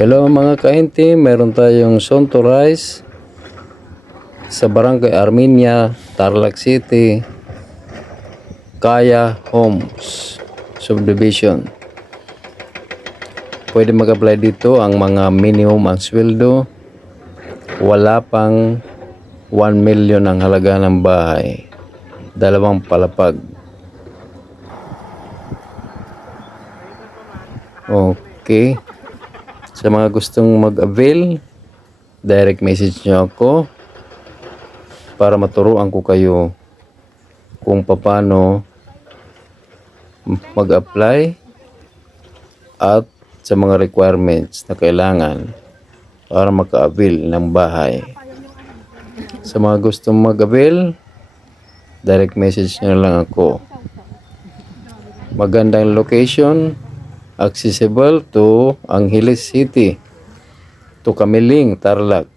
Hello mga kainti, meron tayong Sonto Rice sa Barangay Armenia, Tarlac City, Kaya Homes Subdivision. Pwede mag-apply dito ang mga minimum ang sweldo. Wala pang 1 million ang halaga ng bahay. 2 palapag. Okay. Sa mga gustong mag-avail, direct message nyo ako para maturuan ko kayo kung paano mag-apply at sa mga requirements na kailangan para maka-avail ng bahay. Sa mga gustong mag-avail, direct message nyo lang ako. Magandang location, accessible to Angeles City, to Kamiling, Tarlac.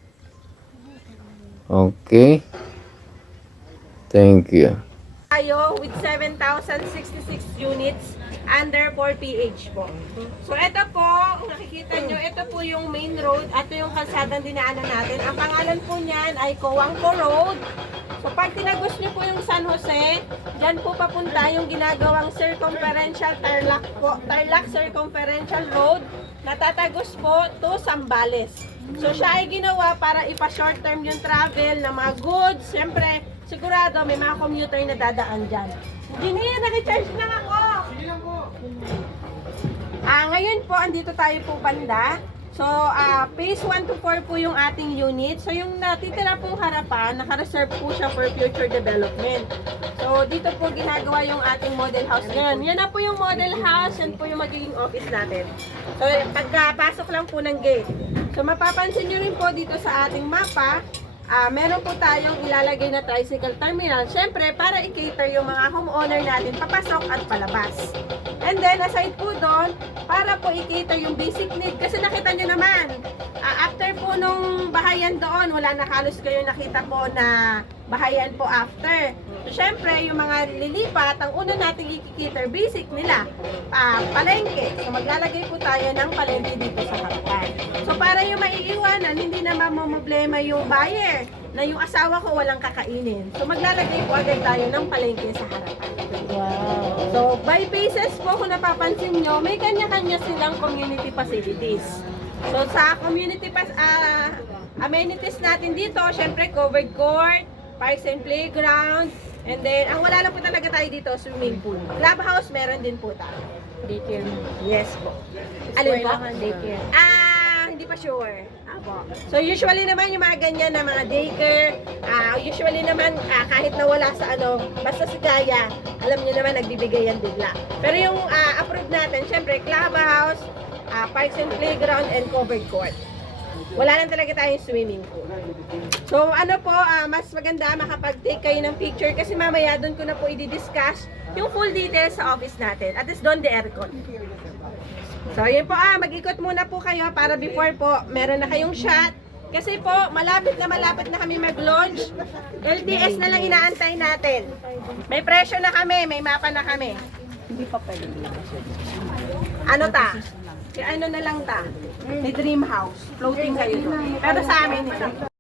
Okay. Thank you. Tayo with 7,066 units under 4 PH po. So ito po, nakikita nyo, ito po yung main road at ito yung kalsadang dinaanan natin. Ang pangalan po niyan ay Coangco Road. So pag tinagos nyo po yung San Jose, dyan po papunta yung ginagawang circumferential Tarlac po, Tarlac Circumferential Road, natatagos po to Zambales. So siya ay ginawa para ipa-short term yung travel ng mga goods. Siyempre, sigurado may mga commuter na dadaan dyan. Engineer, nag-charge lang ako! Sige lang po. Ngayon po, andito tayo po banda. So, phase 1 to 4 po yung ating unit. So, yung natitira pong harapan, naka-reserve po siya for future development. So, dito po ginagawa yung ating model house ngayon. Yan na po yung model house, yan po yung magiging office natin. So, pagkapasok lang po ng gate. So, mapapansin nyo rin po dito sa ating mapa, meron po tayong ilalagay na tricycle terminal. Siyempre, para i-cater yung mga homeowner natin papasok at palabas. And then, aside po doon, para po i-cater yung basic need. Kasi nakita nyo naman, after po nung bahayan doon, wala na halos kayo nakita po na bahayan po after. So, siyempre, yung mga lilipat, ang una nating i-cater, basic nila, palengke. So, maglalagay po tayo ng palengke dito sa harapan. So, para yung maiiwanan, hindi na mamomblema yung buyer na yung asawa ko walang kakainin. So, maglalagay po agad tayo ng palengke sa harapan. Wow! So, by phases po, kung napapansin nyo, may kanya-kanya silang community facilities. So, sa community amenities natin dito, syempre covered court, parks and playground, and then, ang wala lang po talaga tayo dito, swimming pool. Clubhouse, meron din po tayo. Daycare. Yes po. Alin po? Daycare. Hindi pa sure. Apo. So usually naman yung mga ganyan na mga daycare, usually naman kahit nawala sa basta si Kaya, alam niyo naman nagbibigay yan bigla. Pero yung approved natin, syempre clubhouse, parks and playground, and covered court. Wala lang talaga tayong swimming pool. So mas maganda makapag-take kayo ng picture kasi mamaya doon ko na po i-discuss yung full details sa office natin. At least doon the aircon. So yun po mag-ikot muna po kayo para before po meron na kayong shot. Kasi po malapit na kami mag-launch. LTS na lang inaantay natin. May presyo na kami, may mapa na kami. Hindi pa pwede. Ano ta? Ano na lang ta? May dream house. Floating kayo doon. Pero sa amin ito.